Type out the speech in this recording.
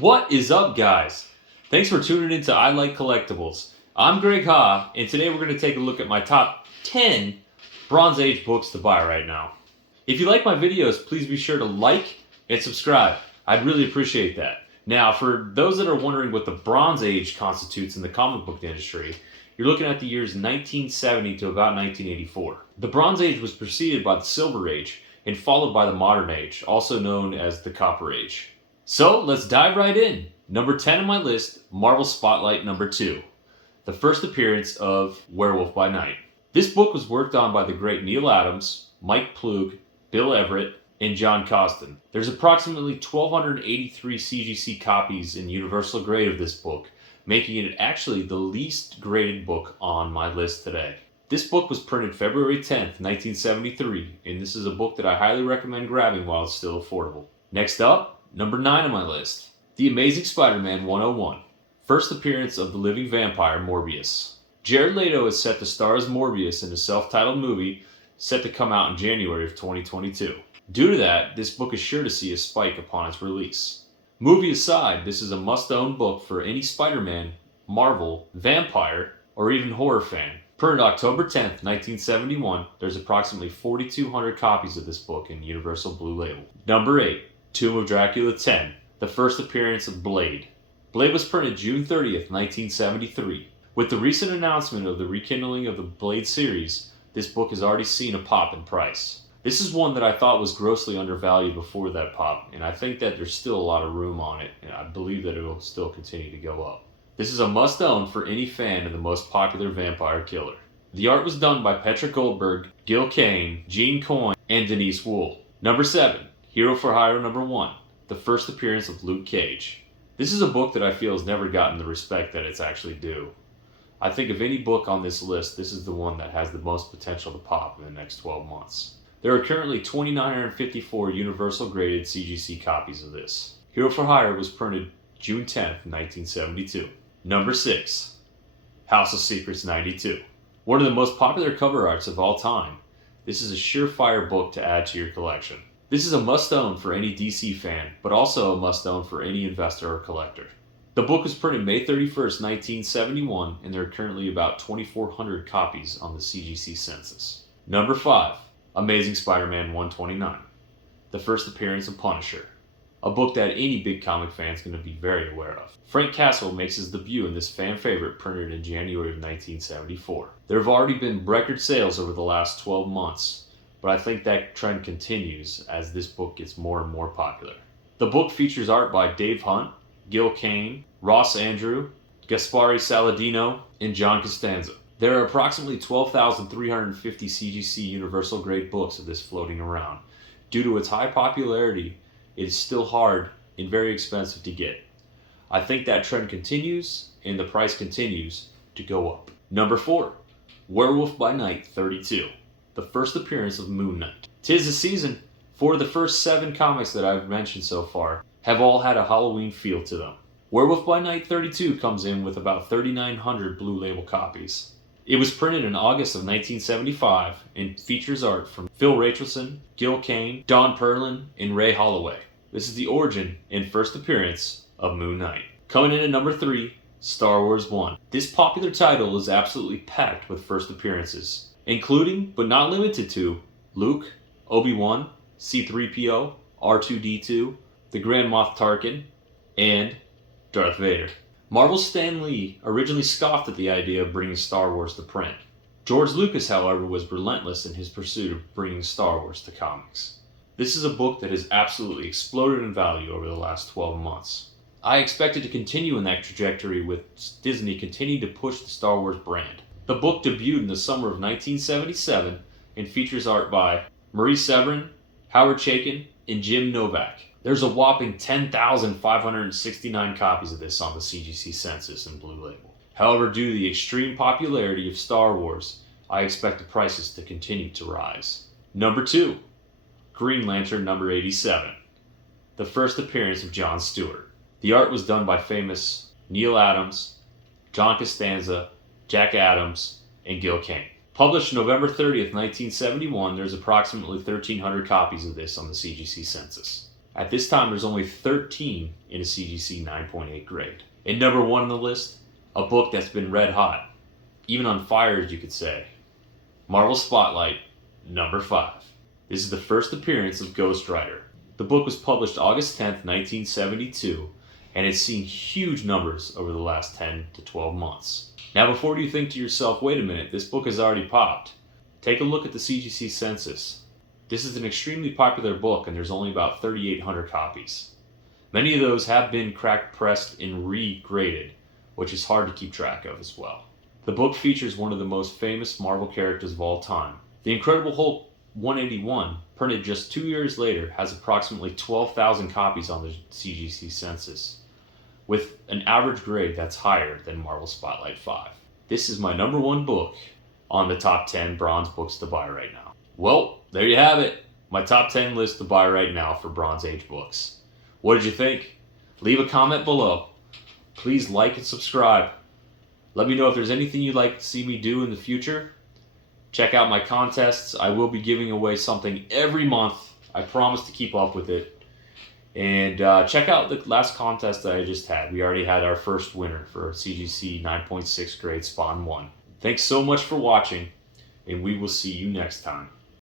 What is up, guys? Thanks for tuning in to I Like Collectibles. I'm Greg Ha, and today we're going to take a look at my top 10 Bronze Age books to buy right now. If you like my videos, please be sure to like and subscribe. I'd really appreciate that. Now, for those that are wondering what the Bronze Age constitutes in the comic book industry, you're looking at the years 1970 to about 1984. The Bronze Age was preceded by the Silver Age and followed by the Modern Age, also known as the Copper Age. So let's dive right in. Number 10 on my list, Marvel Spotlight number 2. The first appearance of Werewolf by Night. This book was worked on by the great Neil Adams, Mike Ploog, Bill Everett, and John Costin. There's approximately 1,283 CGC copies in universal grade of this book, making it actually the least graded book on my list today. This book was printed February 10th, 1973, and this is a book that I highly recommend grabbing while it's still affordable. Next up, number 9 on my list, The Amazing Spider-Man 101. First appearance of the living vampire Morbius. Jared Leto is set to star as Morbius in a self-titled movie set to come out in January of 2022. Due to that, this book is sure to see a spike upon its release. Movie aside, this is a must-own book for any Spider-Man, Marvel, vampire, or even horror fan. Printed October 10th, 1971, there's approximately 4,200 copies of this book in Universal Blue Label. Number 8. Tomb of Dracula 10, the first appearance of Blade. Blade was printed June 30th, 1973. With the recent announcement of the rekindling of the Blade series, this book has already seen a pop in price. This is one that I thought was grossly undervalued before that pop, and I think that there's still a lot of room on it, and I believe that it will still continue to go up. This is a must-own for any fan of the most popular vampire killer. The art was done by Petra Goldberg, Gil Kane, Gene Coyne, and Denise Wool. Number 7. Hero for Hire number 1, the first appearance of Luke Cage. This is a book that I feel has never gotten the respect that it's actually due. I think of any book on this list, this is the one that has the most potential to pop in the next 12 months. There are currently 2,954 universal graded CGC copies of this. Hero for Hire was printed June 10th, 1972. Number 6. House of Secrets 92. One of the most popular cover arts of all time. This is a surefire book to add to your collection. This is a must-own for any DC fan, but also a must-own for any investor or collector. The book was printed May 31st, 1971, and there are currently about 2,400 copies on the CGC census. Number 5. Amazing Spider-Man 129. The first appearance of Punisher. A book that any big comic fan is going to be very aware of. Frank Castle makes his debut in this fan favorite printed in January of 1974. There have already been record sales over the last 12 months, but I think that trend continues as this book gets more and more popular. The book features art by Dave Hunt, Gil Kane, Ross Andrew, Gaspare Saladino, and John Costanza. There are approximately 12,350 CGC universal grade books of this floating around. Due to its high popularity, it is still hard and very expensive to get. I think that trend continues and the price continues to go up. Number 4. Werewolf by Night 32. The first appearance of Moon Knight. 'Tis the season. 4 of the first 7 comics that I've mentioned so far have all had a Halloween feel to them. Werewolf by Night 32 comes in with about 3,900 Blue Label copies. It was printed in August of 1975 and features art from Phil Rachelson, Gil Kane, Don Perlin, and Ray Holloway. This is the origin and first appearance of Moon Knight. Coming in at number 3, Star Wars 1. This popular title is absolutely packed with first appearances, including, but not limited to, Luke, Obi-Wan, C-3PO, R2-D2, the Grand Moff Tarkin, and Darth Vader. Marvel's Stan Lee originally scoffed at the idea of bringing Star Wars to print. George Lucas, however, was relentless in his pursuit of bringing Star Wars to comics. This is a book that has absolutely exploded in value over the last 12 months. I expect it to continue in that trajectory with Disney continuing to push the Star Wars brand. The book debuted in the summer of 1977 and features art by Maurice Severin, Howard Chaykin, and Jim Novak. There's a whopping 10,569 copies of this on the CGC census and Blue Label. However, due to the extreme popularity of Star Wars, I expect the prices to continue to rise. Number 2. Green Lantern number 87. The first appearance of Jon Stewart. The art was done by famous Neil Adams, John Costanza, Jack Adams, and Gil Kane. Published November 30th, 1971, there's approximately 1,300 copies of this on the CGC census. At this time, there's only 13 in a CGC 9.8 grade. And number 1 on the list, a book that's been red hot, even on fire, as you could say. Marvel Spotlight, number 5. This is the first appearance of Ghost Rider. The book was published August 10th, 1972, and it's seen huge numbers over the last 10 to 12 months. Now, before you think to yourself, wait a minute, this book has already popped, take a look at the CGC census. This is an extremely popular book, and there's only about 3,800 copies. Many of those have been cracked, pressed, and regraded, which is hard to keep track of as well. The book features one of the most famous Marvel characters of all time. The Incredible Hulk 181, printed just 2 years later, has approximately 12,000 copies on the CGC census, with an average grade that's higher than Marvel Spotlight 5. This is my number 1 book on the top 10 bronze books to buy right now. Well, there you have it. My top 10 list to buy right now for Bronze Age books. What did you think? Leave a comment below. Please like and subscribe. Let me know if there's anything you'd like to see me do in the future. Check out my contests. I will be giving away something every month. I promise to keep up with it. And check out the last contest that I just had. We already had our first winner for CGC 9.6 grade Spawn 1. Thanks so much for watching, and we will see you next time.